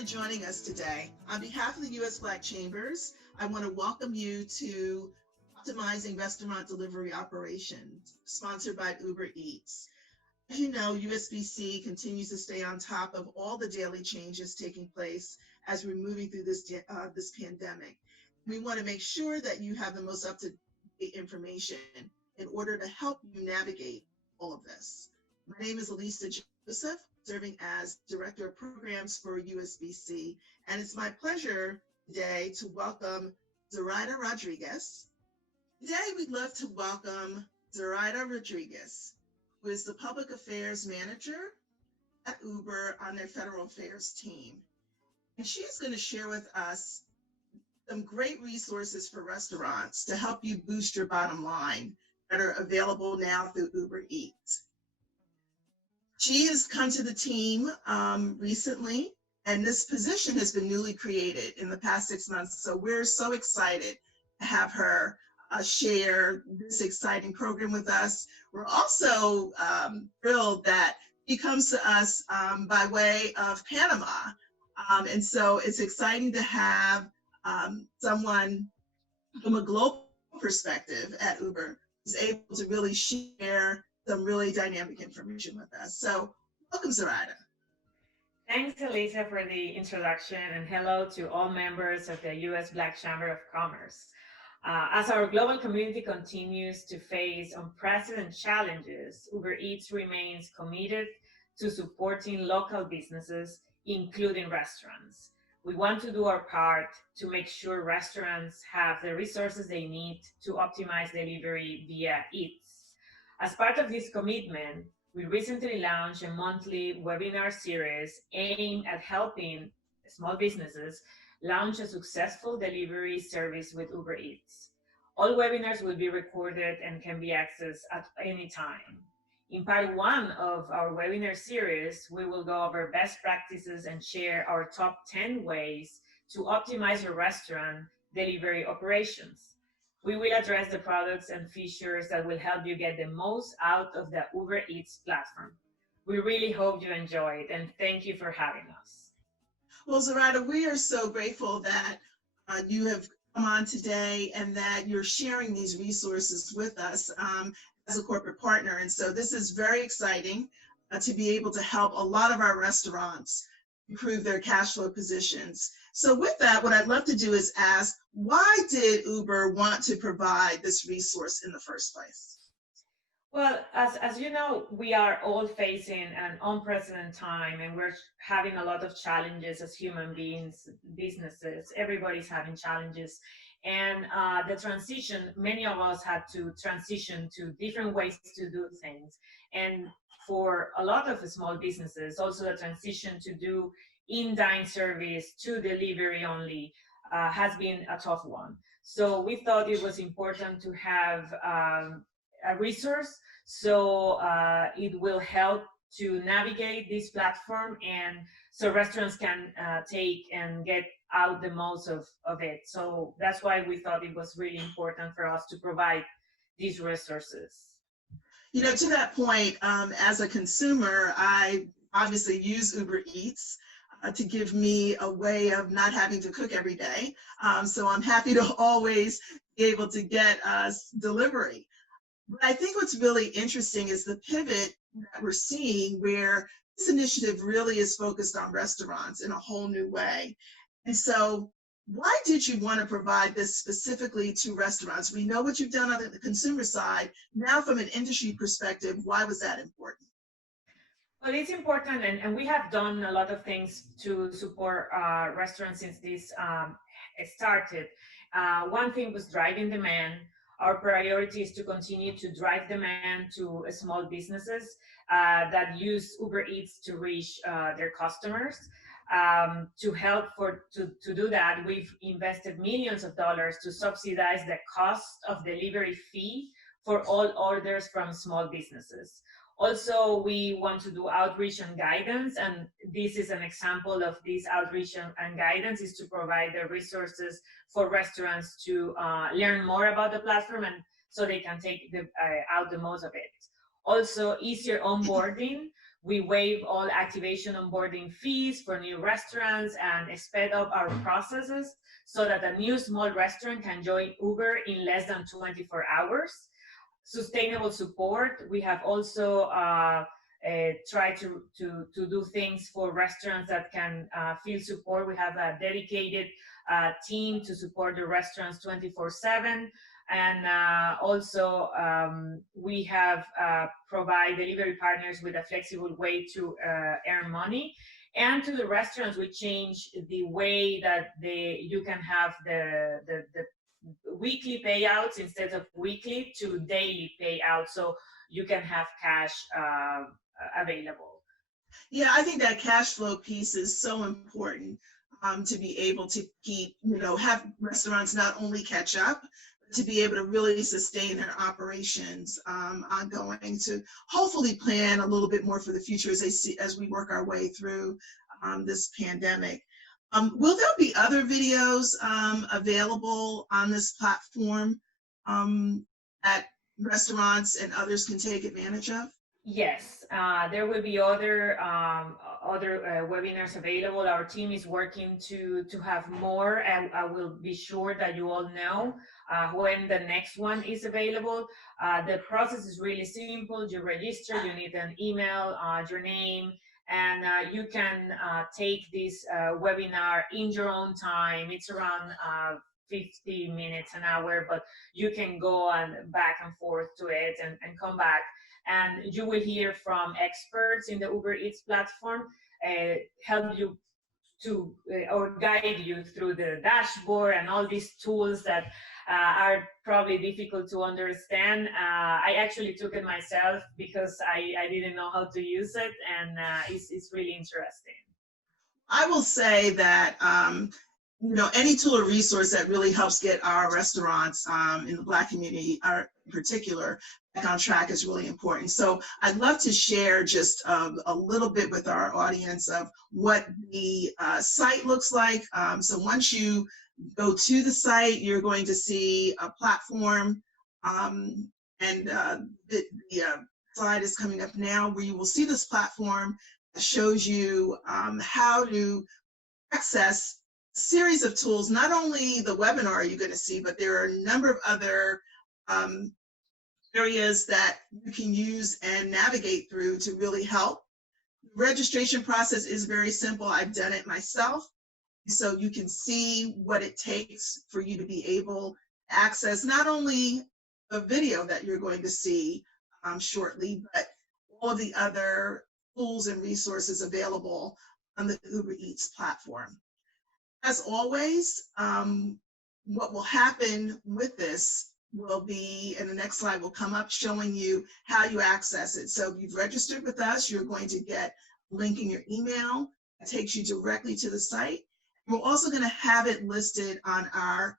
for joining us today. On behalf of the U.S. Black Chambers, I want to welcome you to Optimizing Restaurant Delivery Operations, sponsored by UberEats. As you know, USBC continues to stay on top of all the daily changes taking place as we're moving through this pandemic. We want to make sure that you have the most up-to-date information in order to help you navigate all of this. My name is Elisa Joseph, serving as Director of Programs for USBC, and it's my pleasure today to welcome Zoraida Rodriguez. Today, we'd love to welcome Zoraida Rodriguez, who is the Public Affairs Manager at Uber on their Federal Affairs team. And she's going to share with us some great resources for restaurants to help you boost your bottom line that are available now through UberEats. She has come to the team recently, and this position has been newly created in the past 6 months. So we're so excited to have her share this exciting program with us. We're also thrilled that he comes to us by way of Panama. And so it's exciting to have someone from a global perspective at Uber who's able to really share some really dynamic information with us. So welcome, Zoraida. Thanks, Elisa, for the introduction, and hello to all members of the U.S. Black Chamber of Commerce. As our global community continues to face unprecedented challenges, UberEats remains committed to supporting local businesses, including restaurants. We want to do our part to make sure restaurants have the resources they need to optimize delivery via Eats. As part of this commitment, we recently launched a monthly webinar series aimed at helping small businesses launch a successful delivery service with UberEats. All webinars will be recorded and can be accessed at any time. In part one of our webinar series, we will go over best practices and share our top 10 ways to optimize your restaurant delivery operations. We will address the products and features that will help you get the most out of the UberEats platform. We really hope you enjoy it, and thank you for having us. Well, Zoraida, we are so grateful that you have come on today and that you're sharing these resources with us as a corporate partner. And so this is very exciting to be able to help a lot of our restaurants improve their cash flow positions. So with that, what I'd love to do is ask, why did Uber want to provide this resource in the first place? Well, as you know, we are all facing an unprecedented time, and we're having a lot of challenges as human beings, businesses, everybody's having challenges. And the transition, many of us had to transition to different ways to do things. And for a lot of small businesses, also the transition to do in-dine service to delivery only has been a tough one. So we thought it was important to have a resource so it will help to navigate this platform, and so restaurants can take and get out the most of it. So that's why we thought it was really important for us to provide these resources. You know, to that point, as a consumer, I obviously use UberEats to give me a way of not having to cook every day. So I'm happy to always be able to get delivery. But I think what's really interesting is the pivot that we're seeing, where this initiative really is focused on restaurants in a whole new way. And so why did you want to provide this specifically to restaurants? We know what you've done on the consumer side. Now, from an industry perspective, why was that important? Well, it's important, and we have done a lot of things to support restaurants since this started. One thing was driving demand. Our priority is to continue to drive demand to small businesses that use UberEats to reach their customers. To help to do that, we've invested millions of dollars to subsidize the cost of delivery fee for all orders from small businesses. Also, we want to do outreach and guidance, and this is an example of this outreach and guidance, is to provide the resources for restaurants to learn more about the platform, and so they can take out the most of it. Also, easier onboarding We waive all activation onboarding fees for new restaurants and sped up our processes so that a new small restaurant can join Uber in less than 24 hours. Sustainable support. We have also tried to do things for restaurants that can feel support. We have a dedicated team to support the restaurants 24/7. And also, we have provide delivery partners with a flexible way to earn money. And to the restaurants, we change the way that you can have the weekly payouts instead of weekly to daily payouts, so you can have cash available. Yeah, I think that cash flow piece is so important, to be able to keep, have restaurants not only catch up, but to be able to really sustain their operations ongoing, to hopefully plan a little bit more for the future as we work our way through this pandemic. Will there be other videos available on this platform that restaurants and others can take advantage of? Yes, there will be other webinars available. Our team is working to have more, and I will be sure that you all know when the next one is available. The process is really simple. You register, you need an email, your name, and you can take this webinar in your own time. It's around 50 minutes, an hour, but you can go and back and forth to it and come back. And you will hear from experts in the UberEats platform, help you to or guide you through the dashboard and all these tools that are probably difficult to understand. I actually took it myself because I didn't know how to use it, and it's really interesting. I will say that any tool or resource that really helps get our restaurants in the Black community, in particular, back on track is really important. So I'd love to share just a little bit with our audience of what the site looks like. So once you go to the site, you're going to see a platform, and the slide is coming up now, where you will see this platform that shows you how to access a series of tools. Not only the webinar you're going to see, but there are a number of other areas that you can use and navigate through to really help. The registration process is very simple. I've done it myself. So you can see what it takes for you to be able to access not only the video that you're going to see shortly, but all of the other tools and resources available on the UberEats platform. As always, what will happen with this will be, and the next slide will come up showing you how you access it. So if you've registered with us, you're going to get a link in your email that takes you directly to the site. We're also going to have it listed on our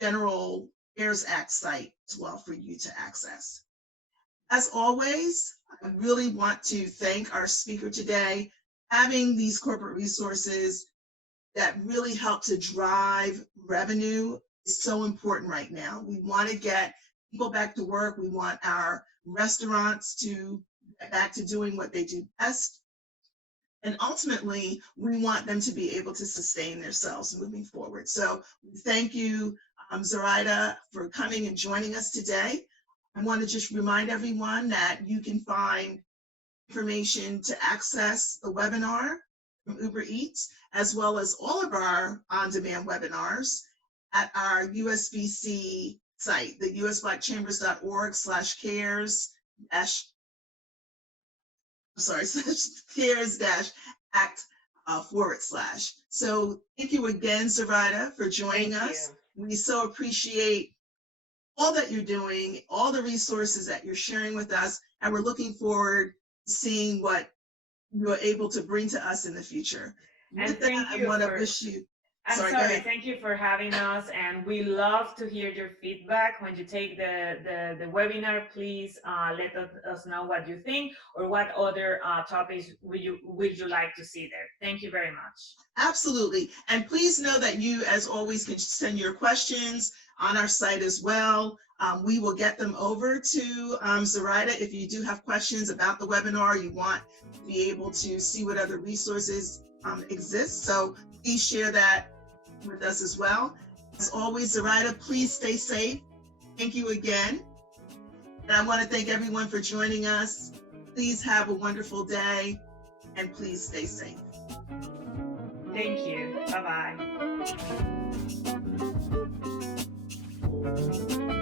General CARES Act site as well for you to access. As always, I really want to thank our speaker today. Having these corporate resources that really help to drive revenue is so important right now. We want to get people back to work. We want our restaurants to get back to doing what they do best. And ultimately, we want them to be able to sustain themselves moving forward. So thank you, Zoraida, for coming and joining us today. I want to just remind everyone that you can find information to access the webinar from UberEats, as well as all of our on-demand webinars at our USBC site, the usblackchambers.org/cares cares-act /. So thank you again, Zoraida, for joining us. We so appreciate all that you're doing, all the resources that you're sharing with us, and we're looking forward to seeing what you're able to bring to us in the future. And with that, I want to wish you. Thank you for having us, and we love to hear your feedback. When you take the webinar, please let us know what you think, or what other topics would you like to see there. Thank you very much. Absolutely. And please know that you, as always, can send your questions on our site as well. We will get them over to Zoraida. If you do have questions about the webinar, you want to be able to see what other resources exist. So please share that with us as well. As always, Zoraida, please stay safe. Thank you again. And I want to thank everyone for joining us. Please have a wonderful day and please stay safe. Thank you. Bye-bye.